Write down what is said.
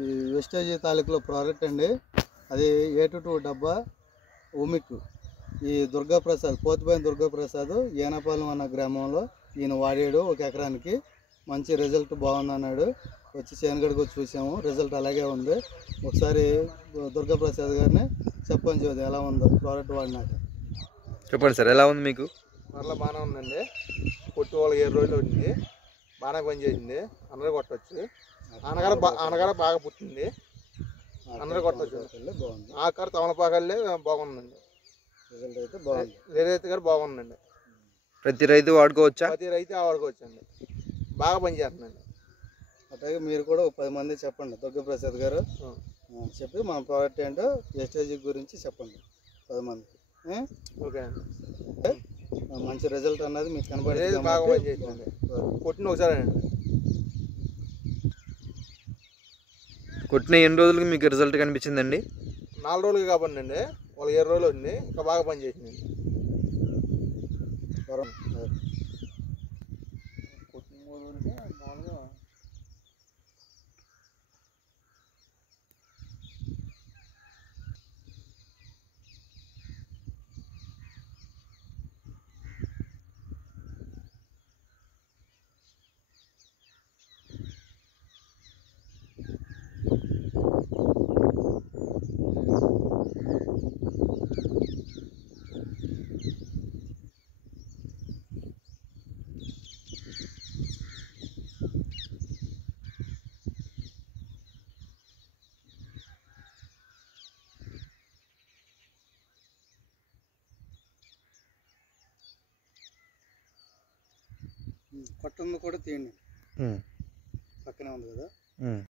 ఈ wastage తాలూకులో product అండి, అది A22 డబ్బా ఉమిక్. ఈ దుర్గాప్రసాద్, పోతుపోయిన దుర్గాప్రసాద్ ఏనాపాలెం అన్న గ్రామంలో ఈయన వాడాడు. 1 ఎకరానికి మంచి రిజల్ట్ బాగుందన్నాడు. వచ్చి చేనుగడికి వచ్చి చూసాము, రిజల్ట్ అలాగే ఉంది. ఒకసారి దుర్గాప్రసాద్ గారిని చెప్పండి చూద్దాం ఎలా ఉందో ప్రోడక్ట్ వాడినాక. చెప్పండి సార్, ఎలా ఉంది మీకు? మరలా బాగానే ఉందండి. కొట్టి వాళ్ళు 7 రోజులు ఉంది, బాగానే పనిచేసింది. అందరూ కొట్టచ్చు. అనగానే బాగా పుట్టింది, అందరూ కొట్టచ్చు. ఆకారు తమలపాకల్లే బాగుందండి, రిజల్ట్ అయితే బాగుంది. రైతు గారు బాగుందండి. ప్రతి రైతు వాడుకోవచ్చా? ప్రతి రైతు వాడుకోవచ్చండి, బాగా పనిచేస్తుందండి. అట్లాగే మీరు కూడా 10 మంది చెప్పండి, దుర్గాప్రసాద్ గారు చెప్పి మన ప్రోడక్ట్ ఏంటో వెస్టేజ్ గురించి చెప్పండి 10 మందికి. ఓకే అండి, మంచి రిజల్ట్ అన్నది మీకు కనబడుతుంది. బాగా పనిచేసిందండి, కొట్టిన ఒకసారి అండి. కొట్టిన ఎన్ని రోజులకి మీకు రిజల్ట్ కనిపించిందండి? 4 రోజులకి కాబట్టి అండి, వాళ్ళు 7 రోజులు ఉంది, ఇంకా బాగా పనిచేసిందండి. కొట్టంలో కూడా తీయండి, పక్కనే ఉంది కదా.